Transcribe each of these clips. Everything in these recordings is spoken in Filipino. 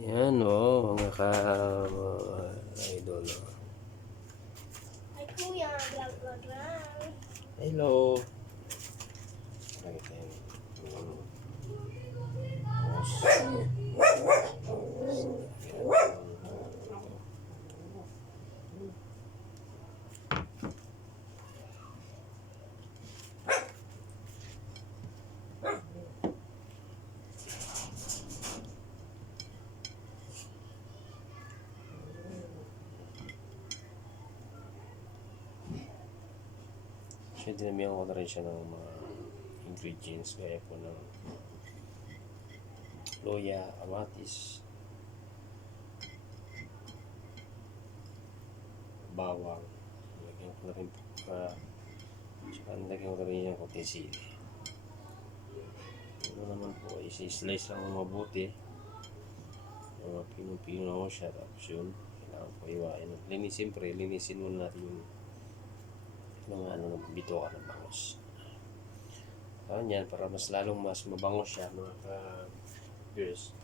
Yan mga idol. Ay, kuya, vlog, vlog lang. Hello. Lagi tayo. Siya dinamihan ko na rin siya ng mga ingredients gaya po ng loya, kamatis, bawang. Lagyan ko na rin po saka lagyan ko na rin yung konti sili. Ano naman po, isi-slice lang mabuti. Pinong-pino ako siya, tapos yun kailangan ko iwain. Siyempre linisin muna natin yung ano ng bituka ng bangos. Yan, para mas lalong mas mabango siya mga ka-viewers.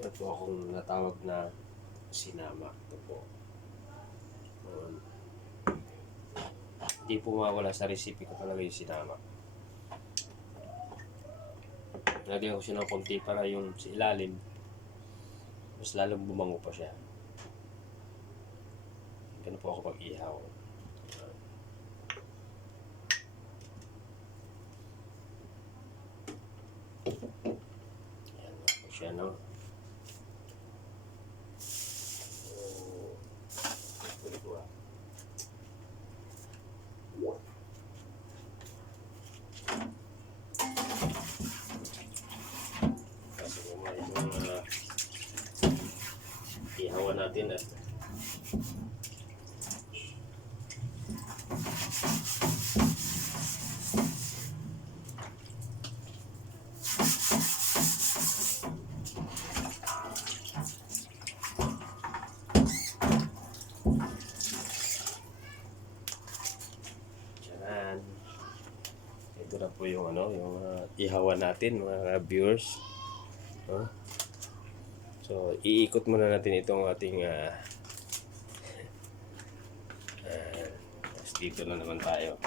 Ito po akong natawag na sinama. Ito po. Hindi po mawala sa recipe ko talaga yung sinama. Lagyan ko siya ng konti para yung sa ilalim mas lalong bumango pa siya. Ganun po ako pag-ihaw. Yan po siya, no? Pwede ko kasi mamaya yung ihawan natin at yan. Ito na po yung yung ihawan natin mga viewers. So, iikot muna natin itong ating dito na naman tayo.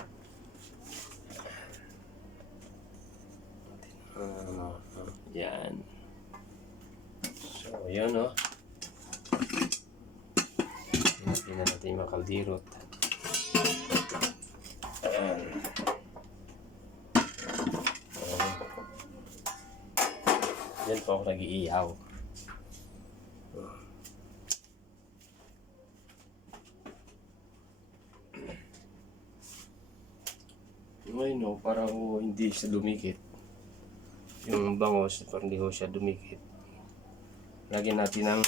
Yan. So, yan Tingnan natin yung mga kaldirot. Yan po ako nag-iihaw. Ngayon para hindi siya dumikit. Yung bangos, para hindi siya dumikit. Lagyan natin ng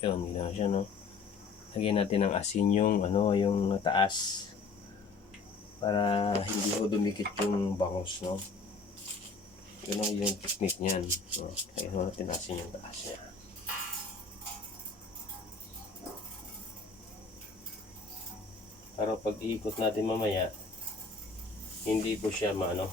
yun lang siya, lagyan natin ng asin yung yung taas para hindi ko dumikit yung bangos, yun yung technique niyan. Lagyan natin asin yung taas niya. Para pag iikot natin mamaya hindi po siya hindi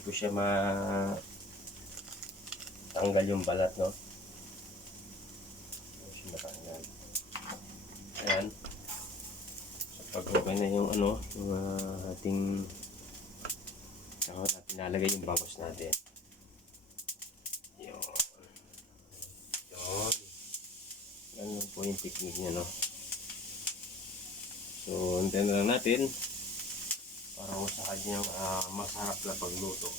po siya tanggal yung balat, hindi siya matanggal. Ayan. So pag okay na yung yung ating natin nalagay yung bangos natin. Yun. Ganun po yung technique niya, So, hintayin lang natin para sa kanyang masarap na pagluto.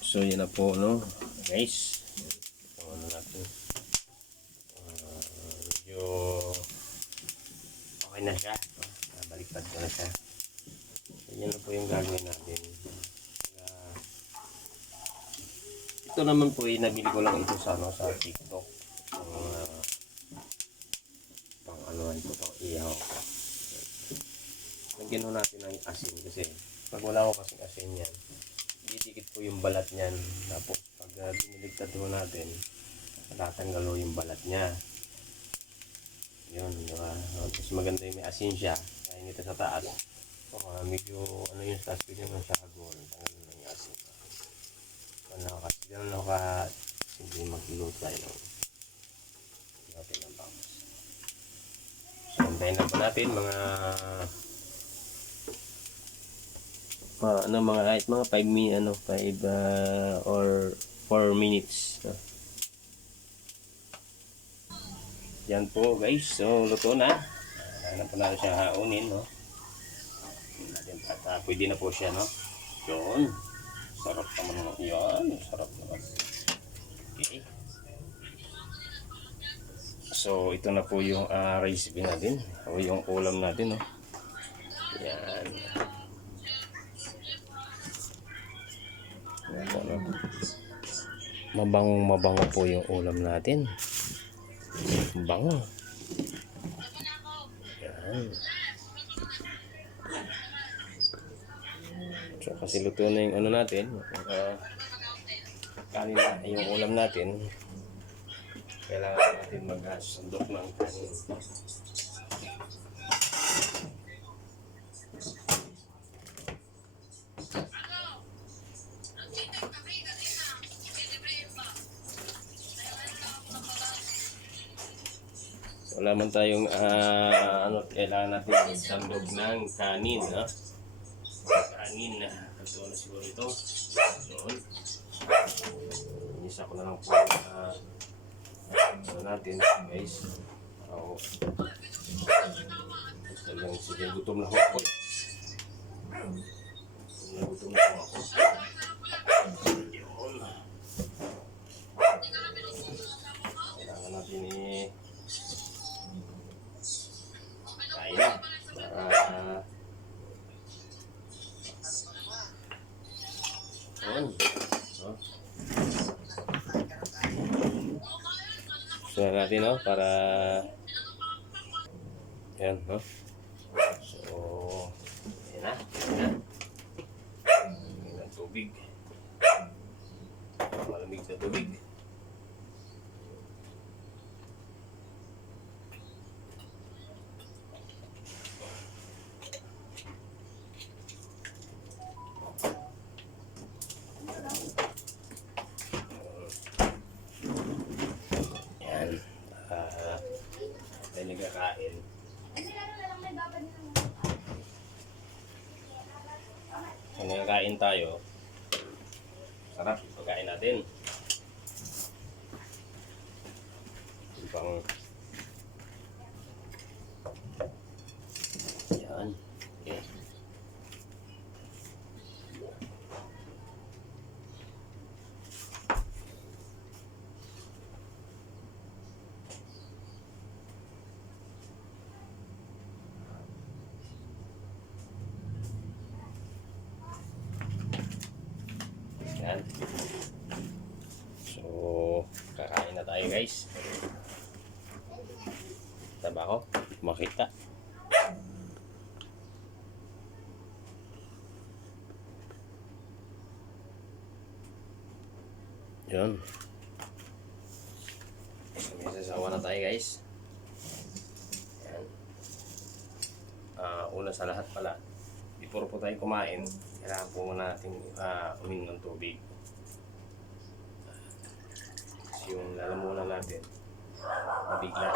So, yan na po, guys. Natin. Okay na siya. Baliktad ko na siya. So, yan na po yung gagawin natin. Ito naman po nabili ko lang ito sa TikTok. Pang anuhan ko, pang ihaw. Lagyan natin ng asin kasi Pag wala ko kasing asin yan, didikit po yung balat niyan. Tapos pag biniligtad mo natin, natatanggal mo yung balat niya. Yun, diba? Tapos maganda yung may asin siya. Kaya nito sa taas. So, medyo ano yung taas ko yung sa agol. Tanggal mo lang yung asin. Kasi ganun ako simple magluto tayo ng natin ng bangus. So, hintayin lang po natin mga kahit mga 5 minutes, 5 or 4 minutes. Yan po guys, so luto na. Ano po natin siya haunin, no? At pwede na po siya, no? Yun. Sarap naman. Yan, sarap naman. Okay. So ito na po yung recipe natin, o yung ulam natin, no? Yan. Mabango po yung ulam natin. Bango. Yan. So kasi luto na yung ano natin, kanina yung ulam natin. Kailangan natin mag-sundok ng kanin. Wala man tayong kailangan natin magsandog ng kanin, ha? Kanin na. Ito na siguro ito. Doon. Inisa ko na lang po natin, guys. Basta lang, sige, gutom na ako. Gutom na ako. Yun. Kailangan natin kain para so natin, no, para yan, no. So yan na ng tubig, malamig na tubig. Nagkakain. So, nagkakain tayo. Sarap yung pagkain natin. Ibang yan. Okay. Yan. So, kakain na tayo guys. Taba ko, makita. Yan. So, may sasawa na tayo guys. Yan. Una sa lahat pala, before po tayo kumain, kailangan po muna natin uminom ng tubig. Kasi yung lalamunan natin, mabigla.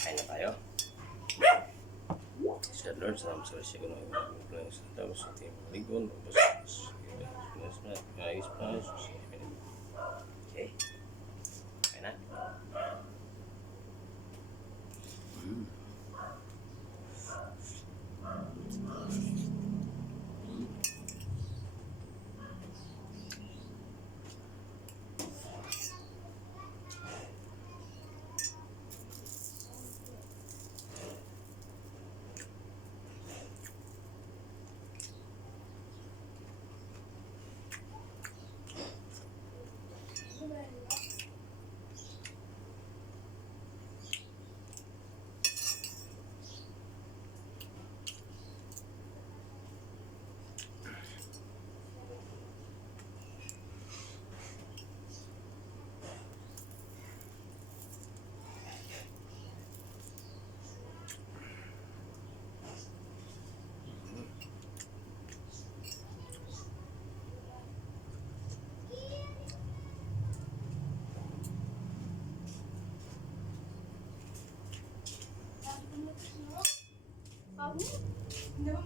Kain na tayo. Sa Lord, salamat sa siya ko ng mga sa tao sa ating mga ligon. Okay. Kain na. Kamu? Hindi ba,